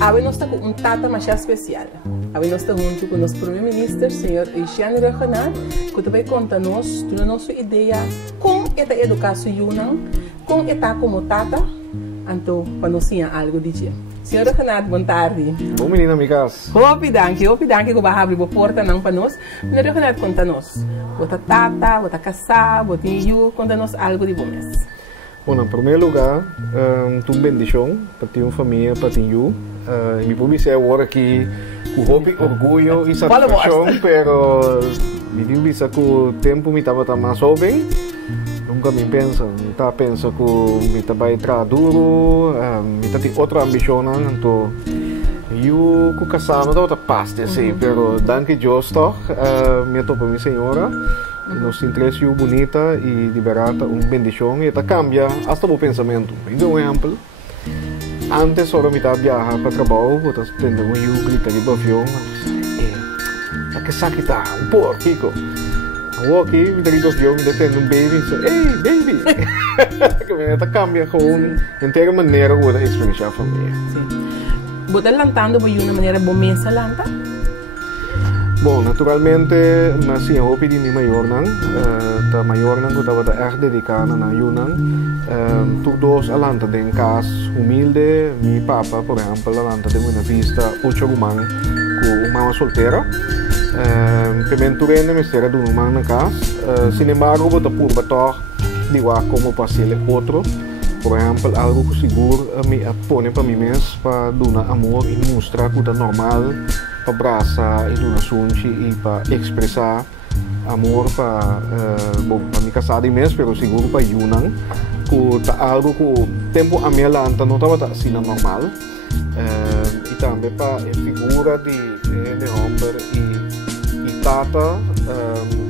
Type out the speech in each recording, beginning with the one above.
Hoy nos está con un tata más especial. Hoy nos está junto con nuestro primer ministro, señor Jean Regenat, que te va a contarnos nuestra idea con esta educación, con esta como tata, anto conocía algo de ella. Senhor Regenat, boa tarde. Bom menino, amigas. Hopi danke que vai abrir a porta não para nós. Senhor Regenat, conta-nos. Bota tata, bota casar, bota inju, conta-nos algo de bom mês. Bom, em primeiro lugar, uma bendição para ter uma família, para ter eu. Me pode dizer agora que o hobby, orgulho e satisfação, mas me diz que o tempo me estava mais jovem. Nunca me pensa que me vai entrar duro, me tem outra ambição, então eu com casar não dá paz de ser, mas danke Deus toch, me topa minha senhora, nos interessa eu bonita e liberata uma bendição e tá cambia hasta o pensamento. Então, exemplo, antes só me estava viajar para trabalho, eu estava tendo eu gritar de avião, a que sakita, pouco, Kiko. Aqui, me dá avião, me detendo baby e diz, hey, baby! Que me cambia gewoon inteira maneira como a experiência a família. Sim. Você lantando de uma maneira boa mensa lanta? Bom, naturalmente, mas sim, eu pedi minha maior não, a maior não, eu estava erg dedicada na Yunnan. Todos a lanta em casa humilde, minha papa, por exemplo, a lanta de uma vista 8 humana com uma solteira. Pementurene me será de um na casa. Sin embargo, vou por bator de como passei outro. Por exemplo, algo que seguro me põe para mim mesmo para dar amor e mostrar que é normal para abraçar e dar sunchi e para expressar amor para me casar de mês, mas seguro para Yunnan. Que algo que o tempo a minha lanta não estava assim normal. E também para a figura de homem e tata,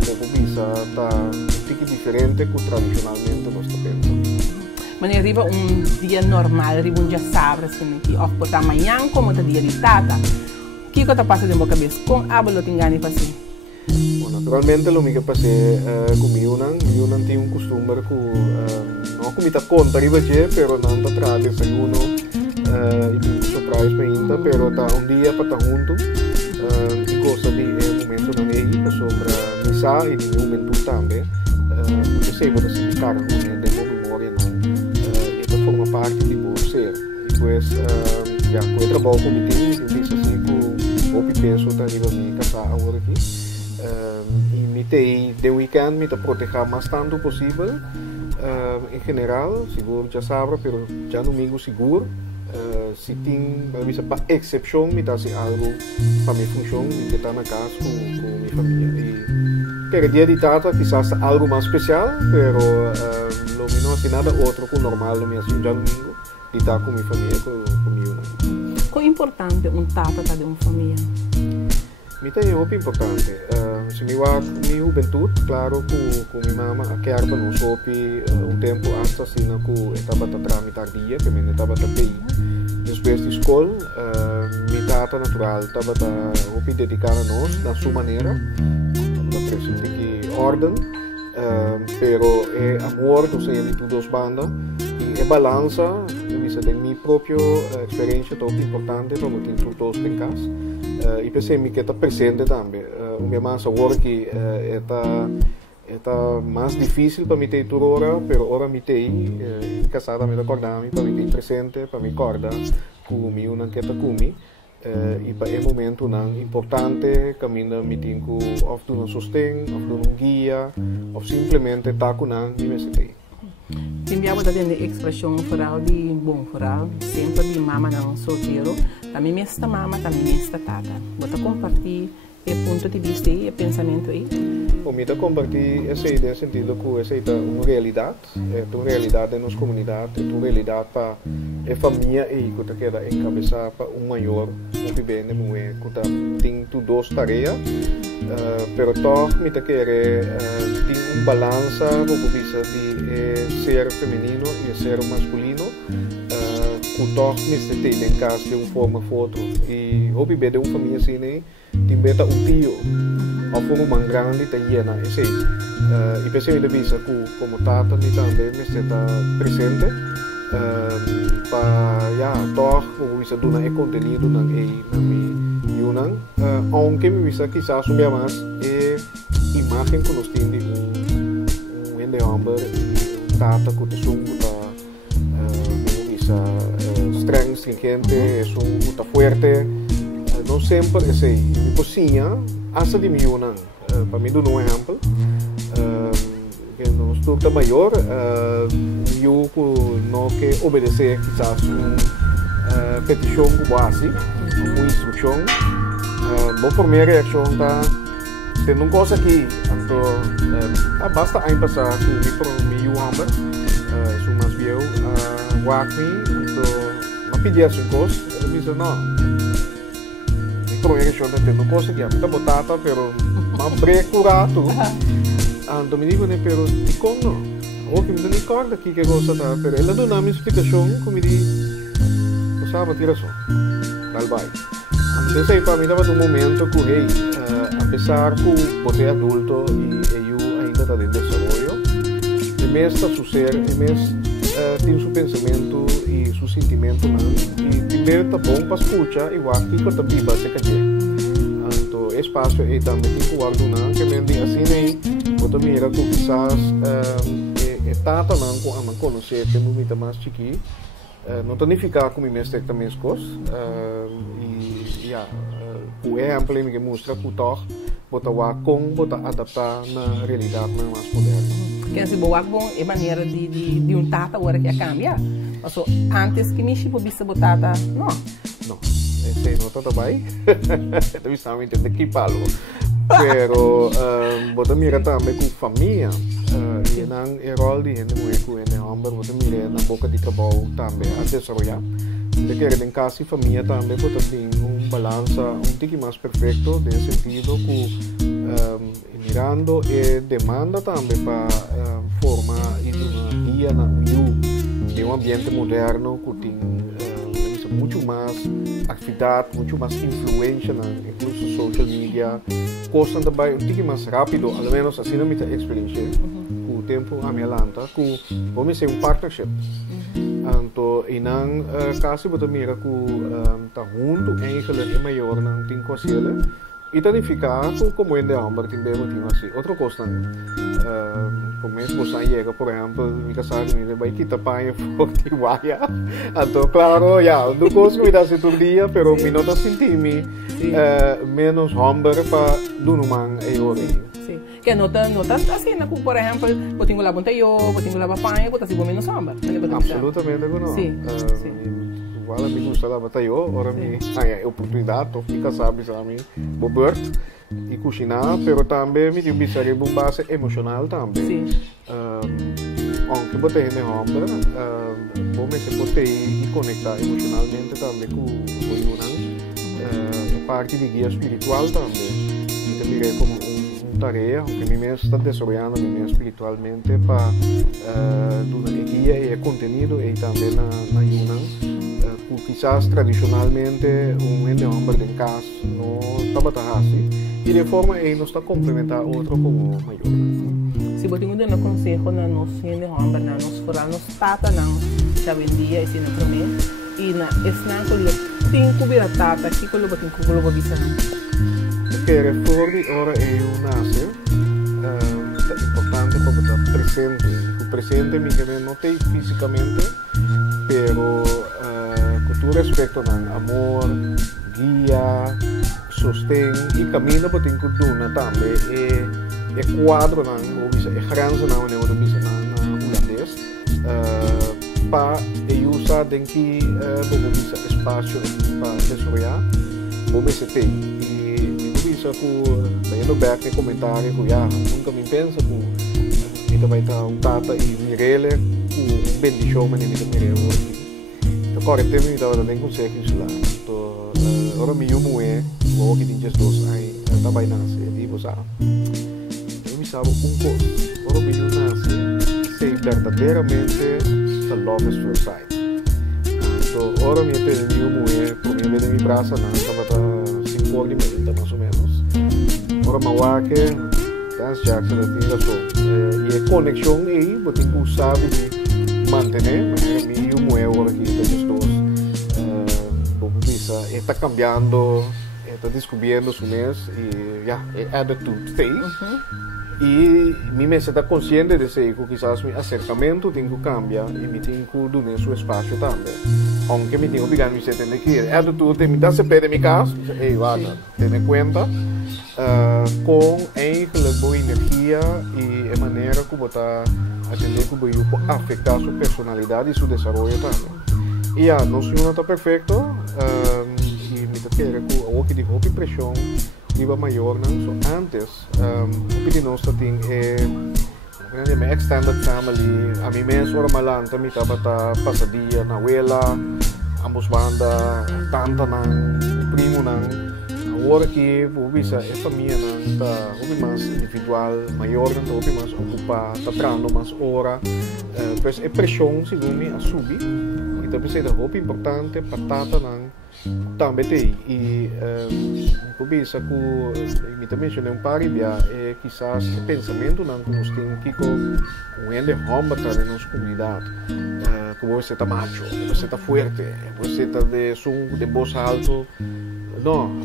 como bisa, está um pouco diferente que tradicionalmente nós pensamos. Mas arriba dia normal, arriba dia sábado, assim, que ou por amanhã, como tá dia de tata. O que está passando na cabeça? Com a abalo tingani passei? Bom, naturalmente, o que passei comigo, eu tenho costume que não comida conta arriba je, pero não está trabalhando segundo e surprise para ainda, pero tá dia para estar junto. E gosta de momento na minha sobre missa e de momento também porque sei que se ficar com a memória não isso forma parte de você e depois já com o trabalho que eu tenho eu disse assim que eu penso tá nível me casar agora aqui e me tem de weekend me tá proteger mais tanto possível em geral seguro já sabe pero já domingo seguro se tem para exceção me dá assim algo para minha função de estar na casa com minha família e pero dia de tata quizás algo mais especial pero lo menos assim nada outro que normal me assim já domingo de estar com minha família comigo quão importante tata tá de uma família me tem muito importante se me va minha juventude claro com minha mama a que arpa não soube tempo antes assim que estava a tramitar dia que me estava a bem depois de escola minha tata natural estava a dedicar a nós da sua maneira não precisa que ordem pero é amor do seio de todas as bandas e é balança vista da minha própria experiência tão importante para muito todos em casa e pensei que está presente também minha mãe agora que está mais difícil para mim ter tudo hora, pero hora me tem casada me recordar para mim ter presente para me acordar comigo não que está comigo e para esse momento não importante caminho me tem que ou dar um sostém ou dar um guia ou simplesmente estar com não e me sentir Timbiamo da delle expressione foral di buon foral, sempre di mamma non solteiro, também mesta mamma, também mesta tata. Bota compartilhar e ponto de vista e pensamento aí. Comida compartilhar essa ideia sentido que essa é uma realidade da nossa comunidade, é uma realidade para a família e que queda encabeçar para maior o bem é que tem duas tarefas, pero toch me querer tem balança como visa de ser feminino e ser masculino, que toch me tem em casa de uma forma foto e o bebê de uma família assim tem beta tio a forma mais grande está llena esse e pensei de visa que como tata me também me está presente para toch como bisa duna e contenido na mi yunang aunque mi bisa quizás un día más imagen que nos tiene un ende hombre tata que es un puta bisa streng stringente es un puta fuerte no sempre es ahí mi cocina hasta de mi yunang para mí duna un ejemplo que nos turta mayor eu não que obedecer quizás uma petição básica, uma instrução. Boa primeira reação tá tendo uma coisa aqui, então basta aí passar com meu hammer, isso mais viu, walk me, então não pedir assim coisa, ele disse não. Minha primeira reação tá tendo uma coisa aqui, tá botata, pero mas precurato. Então me digo né, pero de como ok, me ricordo aqui que gosta da, pero ela deu uma explicação como diz, você sabe tirar só, dal vai. Então aí para mim estava um momento que hey, apesar que você é adulto e eu ainda está em desenvolvimento, o mês está sucedendo, o mês tem seu pensamento e seu sentimento não, e primeiro está bom para escutar igual que eu também vai ser cadê. Então espaço aí também tem que guardar não, que me diz assim aí, você mira que quizás tata não a conhecer tem muito mais chique não tonificar como mestre também as coisas e o exemplo que mostra que toh botar com botar adaptar na realidade mais moderna que assim boa bom é maneira de tata agora que cambia also antes que me chipo bisa botata não esse não tá bem deve estar muito de que palo pero botar mira também com família e nang rol di hene mo ku hene hombre botar mira na boca de cabal também a desarrollar de que em casa e família também botar tem balança tique mais perfeito de sentido que mirando e demanda também para formar uma dia na de ambiente moderno que tem muito mais atividade, muito mais influência, incluso social media, coisas também um pouco mais rápido, ao menos assim na minha experiência, com o tempo a minha lanta, que vamos ser partnership. Então, e não caso você mira que tá junto, eigenlijk é maior, não tem coisa e tanificar como é de homem, tem bem muito assim. Outra coisa, como é que você chega, por exemplo, me casar me vai quitar pai forte vaia. Então, claro, já, do coisa me dá se todo dia, pero me nota sentir me menos homem para do man é hora. Sim. Que nota assim, como por exemplo, eu tenho lá bonta eu tenho lá pai, eu tenho menos homem. Absolutamente não. Sim. Igual a mim gostava de batalhar, agora me a oportunidade de ficar sabe bober e cozinhar, pero também me tive que uma base emocional também. Sim. Aunque botei na homem, vou me se botei e conectar emocionalmente também com o Yunan, parte de guia espiritual também. E também como tarefa que me mesmo está desenvolvendo me mesmo espiritualmente para guia e conteúdo e também na Yunan. Quizás tradicionalmente ende homem em casa não estava assim e de forma aí não está complementar outro como maior. Se você tem um conselho na nossa ende homem na nossa fora nos tata não já vendia esse no primeiro e na esna com tem cubira tata que com o botin com o bisa. Que reforme ora eu nasce é importante para estar presente. O presente me que não tem fisicamente, pero tu respeito ng amor, guia, sostén e caminho para ter cultura também é quadro ng o bisa é grenze na o bisa na holandês para usar denki como bisa espaço para desenvolver o bisa tem e bisa ku vendo back em comentário ku ya nunca me pensa ku ito vai estar tata e mirele ku bendição mas nem mirele agora temos então também conseguimos lá então agora me amo o que tem just dois aí também nasce e você eu me sabe coisa agora me nasce ser verdadeiramente a love is first sight então agora me tem amo por mim vem me braça na estava 5 horas de manhã mais ou menos agora mauaque dance Jackson tem isso e a conexão aí você sabe manter me é hora que eles dois está cambiando, está descobrindo su mês e já, a attitude fez. E me está consciente de que quizás meu acercamento tem que cambiar e me tem que dar seu espaço também. Aunque me tenho que pegar, me tem que ir. A attitude me dá se pede mi casa, ei, vada, ten em conta, com a boa energia e a maneira como está atender que vai afetar sua personalidade e seu desenvolvimento também. E não se não está perfeito, e me está querendo que o que de roupa e pressão iba maior, não? So, antes, o que nós tem é minha extended family, a mim mesmo era malanta, me estava passadia na abuela, ambos banda, tanta não, primo não, agora que o bisa é família não, tá, o mais individual, maior não, o mais ocupar, tá trando mais hora, pois é pressão segundo me a subir, e também sei da roupa importante, patata não. Também tem, e o bisa que me também mencionei par de é quizás o pensamento que nós temos que com ele romba na nossa comunidade, que você está macho, você está forte, você está de voz alto, não,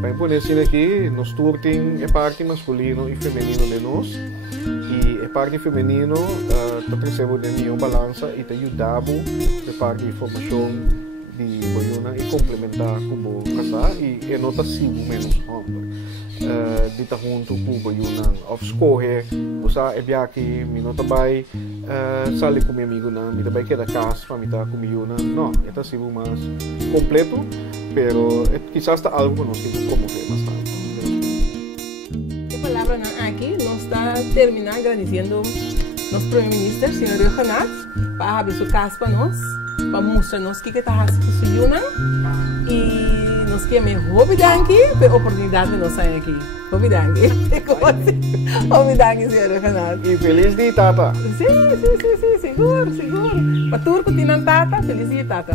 para poder assim aqui, nós todos temos a parte masculino e feminino de nós, e a parte feminino está recebendo de nenhuma balança e está ajudando a parte de formação de boiuna e complementar como casar e nota sim menos homem de estar junto com boiuna of escorrer usar é bem que me nota vai sair com meu amigo não me também queda casa para me estar com boiuna não é tá sim mais completo pero quizás está algo que nós temos que promover bastante. A palavra aqui nós está terminando agradecendo nosso primeiro-ministro senhor Yohanat para abrir sua casa para nós para mostrar-nos o que está fazendo e nós queremos obrigado pela oportunidade de nós sair aqui. Obrigado. Obrigado, senhor Renato. E feliz dia, Tata. Sim, seguro. Para tudo que tem Tata, feliz dia, Tata.